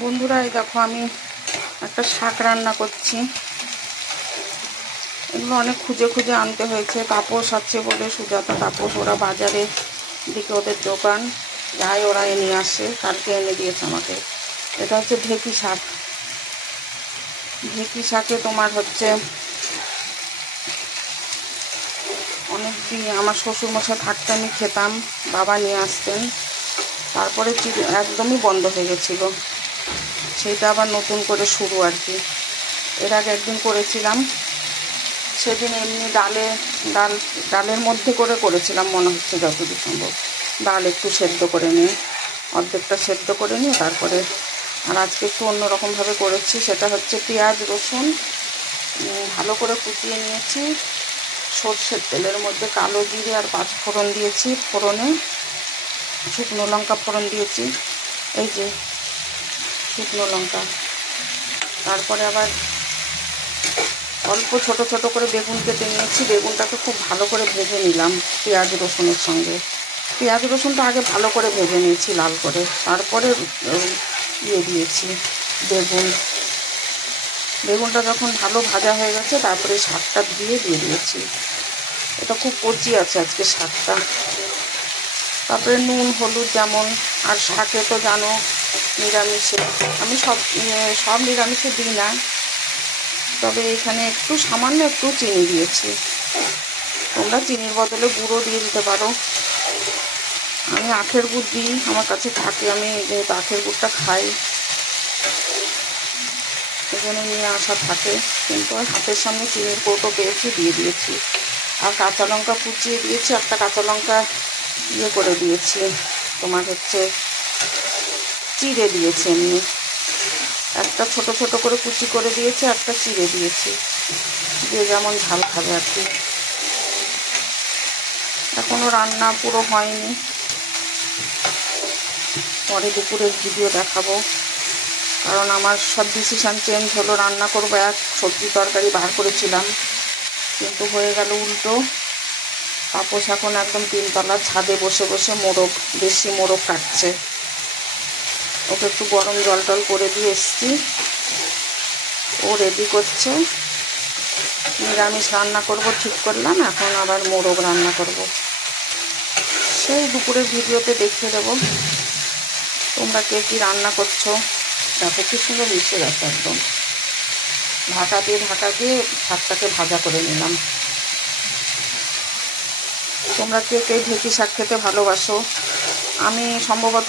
বন্ধুরা, এই দেখো আমি একটা শাক রান্না করছি। এগুলো অনেক খুঁজে খুঁজে আনতে হয়েছে। তাপস আছে বলে, সুজাতা তাপস, ওরা বাজারে দিকে ওদের দোকান যায়, ওরা নিয়ে আসে। কালকে এনে দিয়েছে আমাকে। এটা হচ্ছে ঢেঁকি শাক। ঢেঁকি শাকে তোমার হচ্ছে অনেক দিন আমার শ্বশুরমশাই থাকতে আমি খেতাম, বাবা নিয়ে আসতেন। তারপরে একদমই বন্ধ হয়ে গেছিলো, সেইটা আবার নতুন করে শুরু আর কি। এর আগে একদিন করেছিলাম, সেদিন এমনি ডালের মধ্যে করেছিলাম মনে হচ্ছে, যতদূর সম্ভব। ডাল একটু সেদ্ধ করে নিয়ে, অর্ধেকটা সেদ্ধ করে নিয়ে তারপরে। আর আজকে একটু অন্যরকমভাবে করেছি। সেটা হচ্ছে পেঁয়াজ রসুন ভালো করে কুচিয়ে নিয়েছি। সর্ষের তেলের মধ্যে কালো জিরে আর 5 ফোড়ন দিয়েছি। ফোড়নে শুকনো লঙ্কা ফোড়ন দিয়েছি, এই যে শুকনো লঙ্কা। তারপরে আবার অল্প ছোট ছোট করে বেগুন কেটে নিয়েছি। বেগুনটাকে খুব ভালো করে ভেজে নিলাম পেঁয়াজ রসুনের সঙ্গে। পেঁয়াজ রসুনটা আগে ভালো করে ভেজে নিয়েছি লাল করে, তারপরে দিয়েছি বেগুনটা যখন ভালো ভাজা হয়ে গেছে, তারপরে শাকটা দিয়ে দিয়েছি। এটা খুব কচি আছে আজকে শাকটা। তারপরে নুন হলুদ যেমন, আর শাকে তো জানো নিরামিষে, আমি সব নিরামিষে দিই না, তবে এখানে একটু সামান্য একটু চিনি দিয়েছি। তোমরা চিনির বদলে গুঁড়ো দিয়ে দিতে পারো। আমি আখের গুড় দিই, আমার কাছে থাকে, আমি যেহেতু আখের গুড়টা খাই এখানে নিয়ে আসা থাকে, কিন্তু হাতের সামনে চিনির কৌটো পেয়েছি, দিয়ে দিয়েছি। আর কাঁচা লঙ্কা কুচিয়ে দিয়েছি, একটা কাঁচা লঙ্কা করে দিয়েছি, তোমার হচ্ছে চিড়ে দিয়েছি। এমনি একটা ছোট ছোট করে কুচি করে দিয়েছি, একটা চিড়ে দিয়েছি, যে যেমন ঝাল খাবে আর কি। এখনও রান্না পুরো হয়নি, পরে দুপুরের ভিডিও দেখাবো। কারণ আমার সব ডিসিশান চেঞ্জ হলো। রান্না করবো এক, সবজি তরকারি বার করেছিলাম, কিন্তু হয়ে গেল উল্টো। তাপস এখন একদম 3তলার ছাদে বসে বসে দেশি মোরগ কাটছে। ওকে একটু গরম জল টল করে দিয়ে এসছি, ও রেডি করছে। নিরামিষ রান্না করব ঠিক করলাম, এখন আবার মোরগ রান্না করব। সেই দুপুরের ভিডিওতে দেখিয়ে দেবো তোমরা কে কী রান্না করছো। দেখো কি সুন্দর মিশে গেছে একদম। ঢাকা দিয়ে শাকটাকে ভাজা করে নিলাম। তোমরা কে কে ঢেঁকি শাক খেতে ভালোবাসো? আমি সম্ভবত